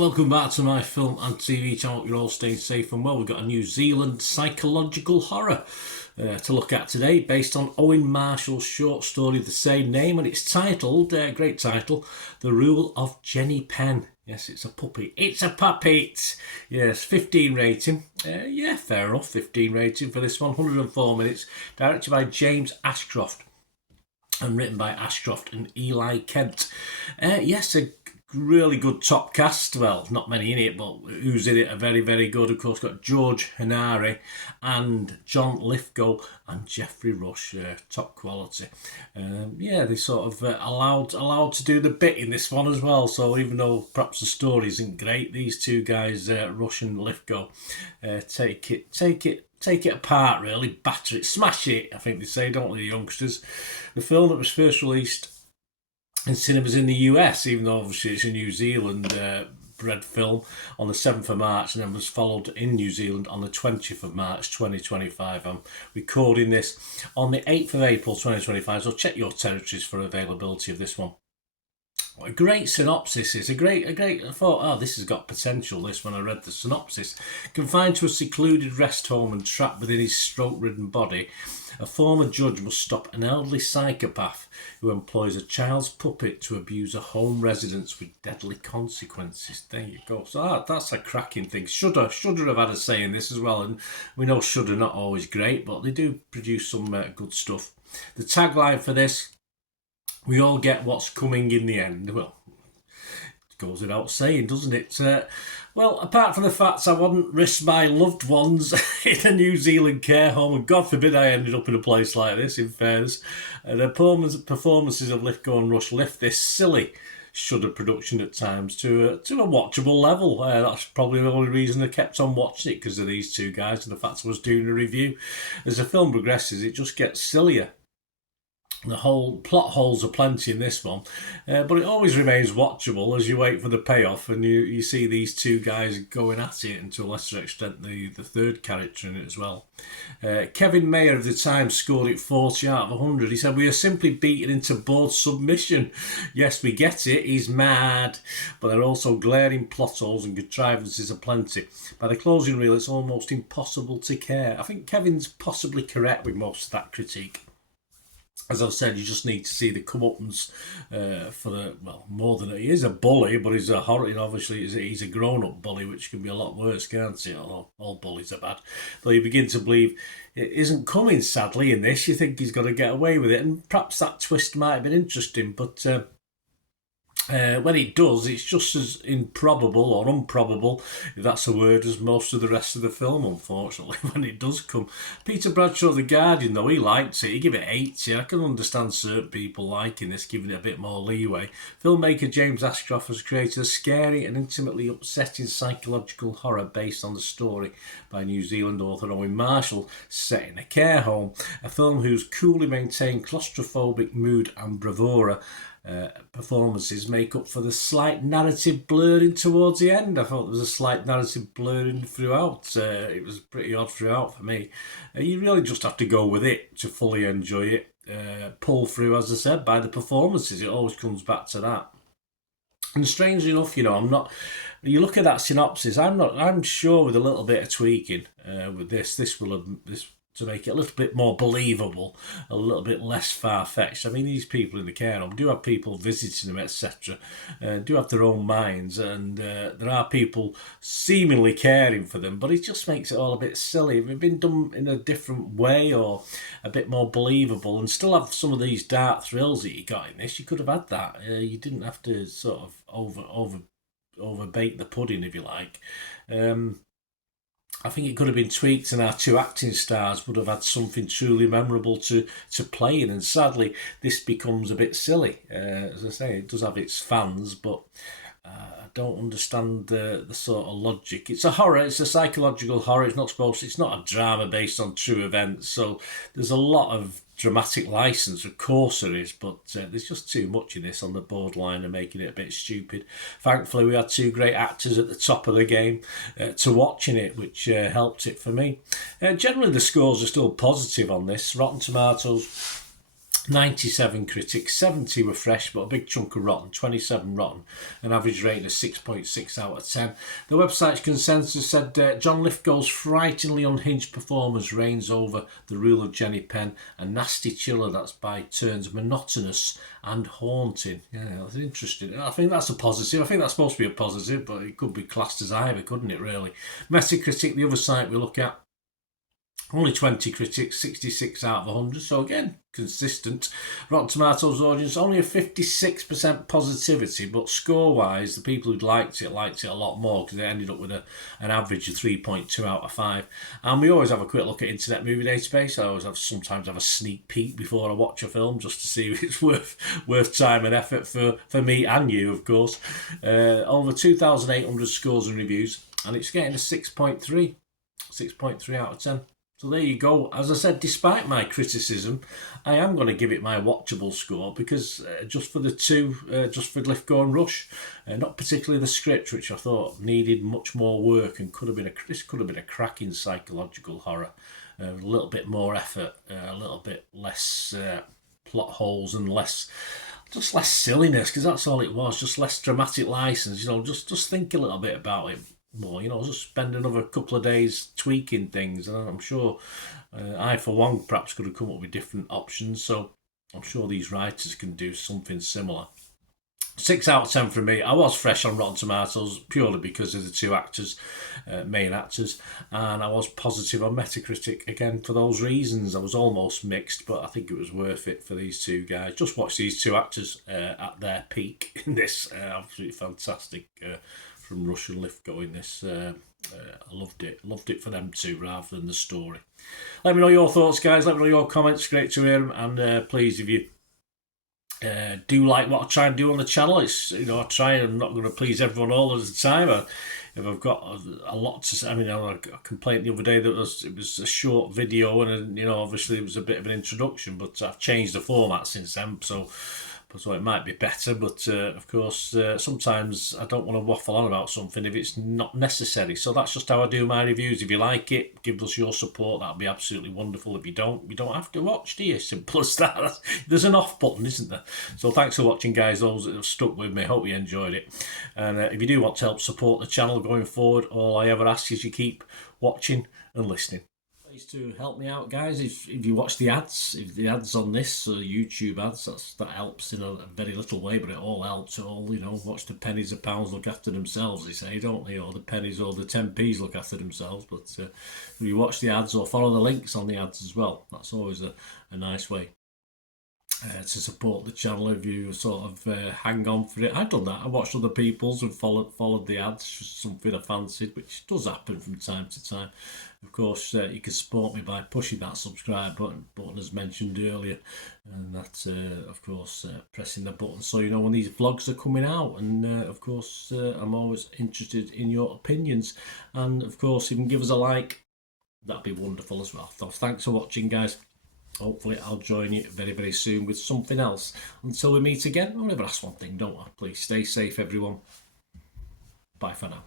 welcome back to my film and TV channel. You're all staying safe and well. We've got a New Zealand psychological horror to look at today, based on Owen Marshall's short story of the same name, and it's titled, great title, The Rule of Jenny Penn. Yes, it's a puppy. It's a puppet. Yes, 15 rating. Yeah, fair enough, 15 rating for this one. 104 minutes. Directed by James Ashcroft and written by Ashcroft and Eli Kent. Yes, a really good top cast. Well, not many in it, but who's in it are very, very good. Of course, got George Henare and John Lithgow and Geoffrey Rush, top quality. They sort of allowed to do the bit in this one as well. So even though perhaps the story isn't great, these two guys, Rush and Lithgow, take it apart, really, batter it, smash it, I think they say, don't they, the youngsters. The film that was first released in cinemas in the US, even though obviously it's a New Zealand bred film, on the 7th of March, and then was followed in New Zealand on the 20th of March 2025. I'm recording this on the 8th of April 2025, so check your territories for availability of this one. What a great synopsis is. I thought, this has got potential, this, when I read the synopsis. Confined to a secluded rest home and trapped within his stroke-ridden body, a former judge must stop an elderly psychopath who employs a child's puppet to abuse a home residence with deadly consequences. There you go. So that's a cracking thing. Shudder have had a say in this as well, and we know Shudder not always great, but they do produce some good stuff. The tagline for this: we all get what's coming in the end. Well, it goes without saying, doesn't it? Well, apart from the fact I wouldn't risk my loved ones in a New Zealand care home, and God forbid I ended up in a place like this, in fairness, the performances of Lithgow and Rush lift this silly Shudder production at times to a watchable level. That's probably the only reason I kept on watching it, because of these two guys and the fact I was doing a review. As the film progresses, it just gets sillier. The whole plot holes are plenty in this one, but it always remains watchable as you wait for the payoff, and you see these two guys going at it, and to a lesser extent the third character in it as well. Kevin Mayer of the Times scored it 40 out of 100. He said, "We are simply beaten into bored submission. Yes, we get it, he's mad, but there are also glaring plot holes and contrivances aplenty. By the closing reel, it's almost impossible to care." I think Kevin's possibly correct with most of that critique. As I've said, you just need to see the comeuppance for the, well, more than he is a bully, but he's a horror. Obviously, he's a grown-up bully, which can be a lot worse, can't it? Although all bullies are bad. But you begin to believe it isn't coming, sadly, in this. You think he's got to get away with it, and perhaps that twist might have been interesting, but when it does, it's just as improbable or improbable, if that's a word, as most of the rest of the film, unfortunately, when it does come. Peter Bradshaw of The Guardian, though, he liked it. He gave it 80. I can understand certain people liking this, giving it a bit more leeway. Filmmaker James Ashcroft has created a scary and intimately upsetting psychological horror based on the story by New Zealand author Owen Marshall, set in a care home. A film whose coolly maintained claustrophobic mood and bravura performances make up for the slight narrative blurring towards the end. I thought there was a slight narrative blurring throughout. It was pretty odd throughout for me. You really just have to go with it to fully enjoy it. Pull through, as I said, by the performances. It always comes back to that. And strangely enough, I'm not. You look at that synopsis. I'm sure with a little bit of tweaking with this to make it a little bit more believable, a little bit less far-fetched. I mean, these people in the care home do have people visiting them, etc., do have their own minds, and there are people seemingly caring for them, but it just makes it all a bit silly. If it had been done in a different way or a bit more believable and still have some of these dark thrills that you got in this, you could have had that. You didn't have to sort of overbake the pudding, if you like. I think it could have been tweaked, and our two acting stars would have had something truly memorable to play in. And sadly, this becomes a bit silly. As I say, it does have its fans, but I don't understand the sort of logic. It's a horror. It's a psychological horror. It's not a drama based on true events. So there's a lot of dramatic license, of course there is, but there's just too much in this on the borderline and making it a bit stupid. Thankfully, we had two great actors at the top of the game to watching it, which helped it for me. Generally, the scores are still positive on this. Rotten Tomatoes 97 critics, 70 were fresh, but a big chunk of rotten, 27 rotten, an average rating of 6.6 out of 10. The website's consensus said John Lithgow's frighteningly unhinged performance reigns over The Rule of Jenny Penn, a nasty chiller that's by turns monotonous and haunting. Yeah, that's interesting. I think that's a positive. I think that's supposed to be a positive, but it could be classed as either, couldn't it, really? Metacritic, the other site we look at, only 20 critics, 66 out of 100, so again, consistent. Rotten Tomatoes audience, only a 56% positivity, but score-wise, the people who liked it a lot more because they ended up with an average of 3.2 out of 5. And we always have a quick look at Internet Movie Database. I always sometimes have a sneak peek before I watch a film just to see if it's worth time and effort for me and you, of course. Over 2,800 scores and reviews, and it's getting a 6.3 out of 10. So there you go. As I said, despite my criticism, I am going to give it my watchable score because just for Lithgow and Rush, not particularly the script, which I thought needed much more work and this could have been a cracking psychological horror. A little bit more effort, a little bit less plot holes and less silliness, because that's all it was. Just less dramatic license. Just think a little bit about it more, just spend another couple of days tweaking things, and I'm sure I for one perhaps could have come up with different options, so I'm sure these writers can do something similar. 6 out of 10 from me. I was fresh on Rotten Tomatoes purely because of the two actors, main actors, and I was positive on Metacritic again for those reasons. I was almost mixed, but I think it was worth it for these two guys. Just watch these two actors at their peak in this. Absolutely fantastic from Rush and Lithgow in this. I loved it for them two rather than the story. Let me know your thoughts, guys. Let me know your comments. Great to hear them. And please, if you do like what I try and do on the channel, it's I try, and I'm not going to please everyone all of the time. If I've got a lot to say, I complained the other day that it was a short video, and obviously it was a bit of an introduction, but I've changed the format since then, so it might be better, but of course sometimes I don't want to waffle on about something if it's not necessary. So that's just how I do my reviews. If you like it, give us your support. That'd be absolutely wonderful. If you don't have to watch, do you? Simple as that. There's an off button, isn't there? So thanks for watching, guys, those that have stuck with me. Hope you enjoyed it. And if you do want to help support the channel going forward, all I ever ask is you keep watching and listening. To help me out, guys, if you watch the ads, on this YouTube ads, that helps in a very little way, but it all helps. Watch the pennies and pounds look after themselves, they say, don't they? Or the pennies or the 10p's look after themselves. But if you watch the ads or follow the links on the ads as well, that's always a nice way to support the channel. If you sort of hang on for it, I've done that. I watched other people's and followed the ads, just something I fancied, which does happen from time to time. Of course, you can support me by pushing that subscribe button as mentioned earlier, and that's of course pressing the button so you know when these vlogs are coming out. And of course I'm always interested in your opinions, and of course if you can give us a like, that'd be wonderful as well. So thanks for watching, guys. Hopefully I'll join you very, very soon with something else. Until we meet again, I'll never ask one thing, don't I? Please stay safe, everyone. Bye for now.